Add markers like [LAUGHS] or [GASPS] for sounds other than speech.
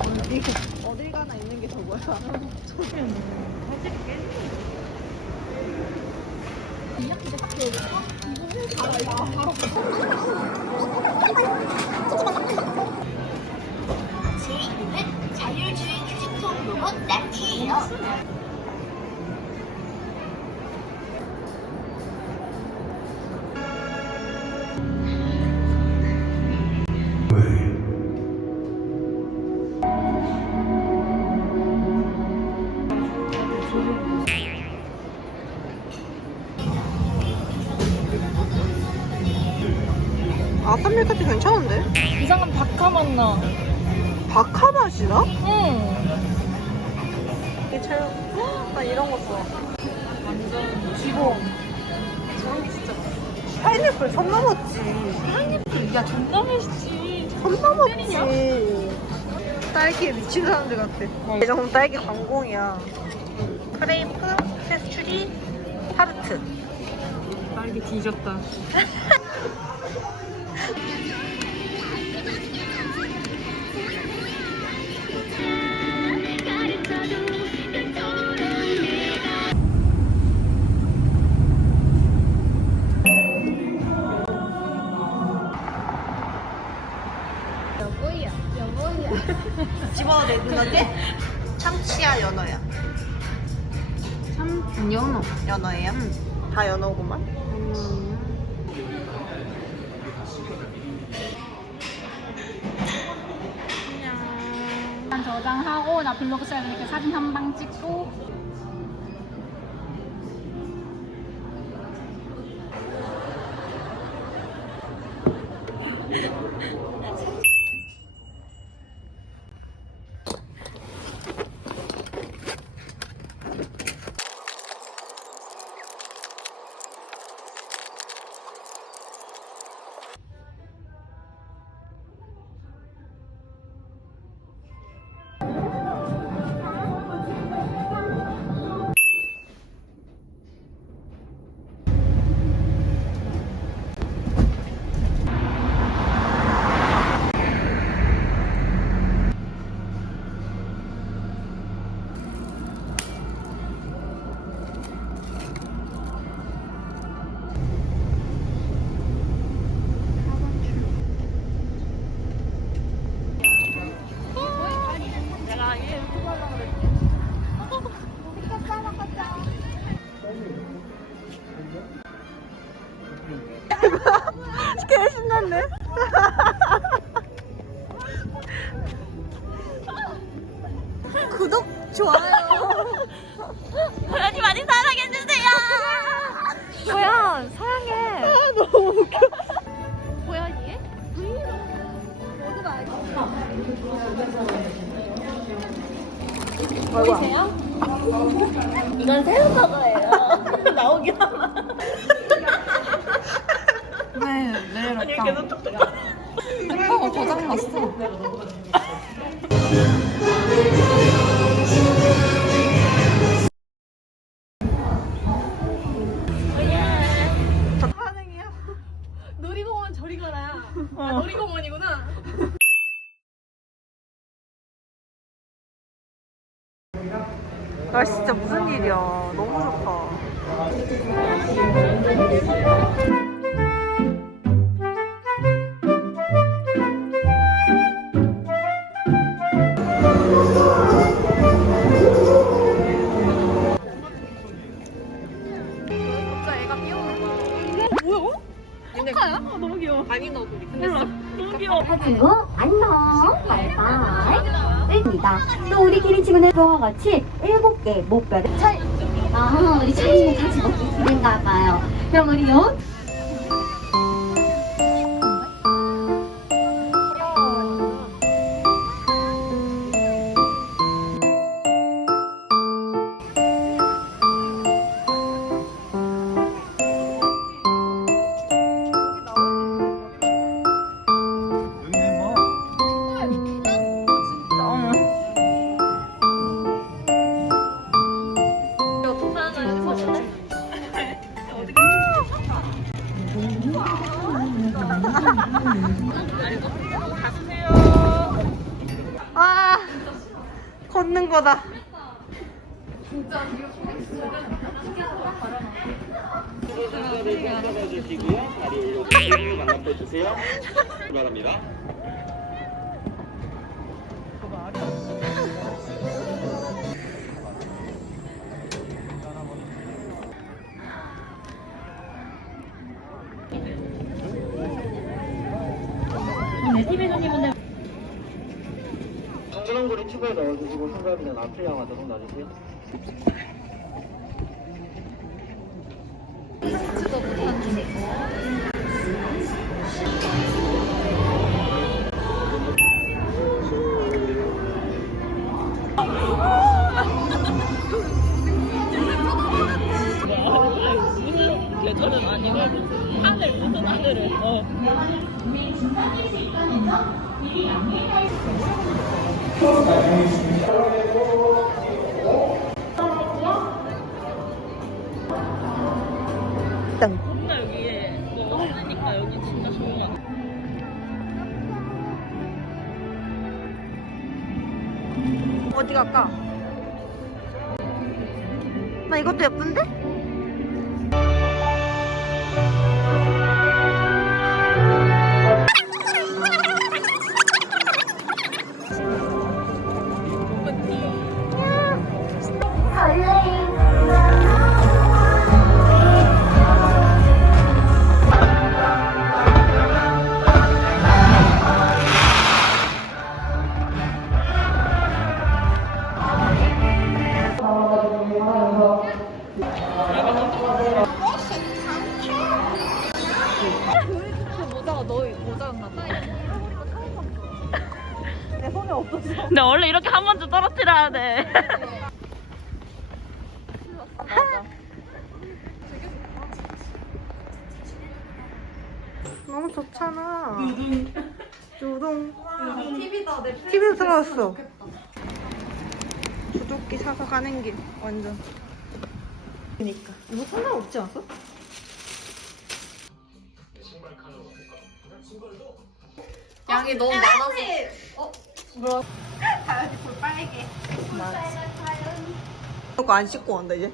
어딜 가나 있는 게 저거야. 제 이름은 자율주행 휴지통 로봇 나티예요. 아산 밀크티 괜찮은데? 이상한 박하 맛 나. 바카 맛이나? 응. 이게 제일 헉, [GASPS] 나 이런 거 좋아. 완전 기본. 저런 게 진짜 파인애플 선 넘었지. 파인애플, 야, 존나 맛있지. 선 넘었지. 딸기에 미친 사람들 같아. 이정 딸기 광공이야. 크레이프, 페스츄리, 타르트. 딸기 뒤졌다. 집어내는 건데? 참치야, 연어야? 참, 연어. 연어예요? 다 연어구만. 일단 저장하고 나 블로그 써야 되니까 사진 한 방 찍고 개 신났네. [LAUGHS] 구독, 좋아요. 고양이 많이 사랑해주세요. 고양, 사랑해. 너무 웃겨. 고양이에 보이세요? 이건 새우 버거예요. [LAUGHS] 나오긴 하나. 네, 내일 아니, 없다. 계속 똑똑하 오빠가 고장 났어. 저 탄행이야. 놀이공원 저리 가라 아 놀이공원이구나 진짜 무슨 일이야. 너무 좋다. 포카야? 아, 너무 귀여워 아니 너 우리 몰라 너무 귀여워 가지고 안녕 바이바이 입니다. 또 우리 기린 친구네 와 같이 일곱 개 목표를 철. 아 우리 철이는 같이 먹기 기른가 봐요. 그럼 우리 요 잡는 거다. 주시고요. 다리 올려주시고 만나서 주세요. 바랍니다. 넣어주시고 손잡이는 앞을 향하도록 놔주세요. 어 디 갈까? 나 이것도 예쁜데? [LAUGHS] 근데 원래 이렇게 한 번쯤 떨어뜨려야 돼. [LAUGHS] 너무 좋잖아. 두둥. TV다, 내 TV 들어왔어. 구독기 사서 가는 길, 완전. 그니까. 이거 상관없지 않았어? 양이 너무 많아서. [LAUGHS] 이거 안 씻고 온다, 이제.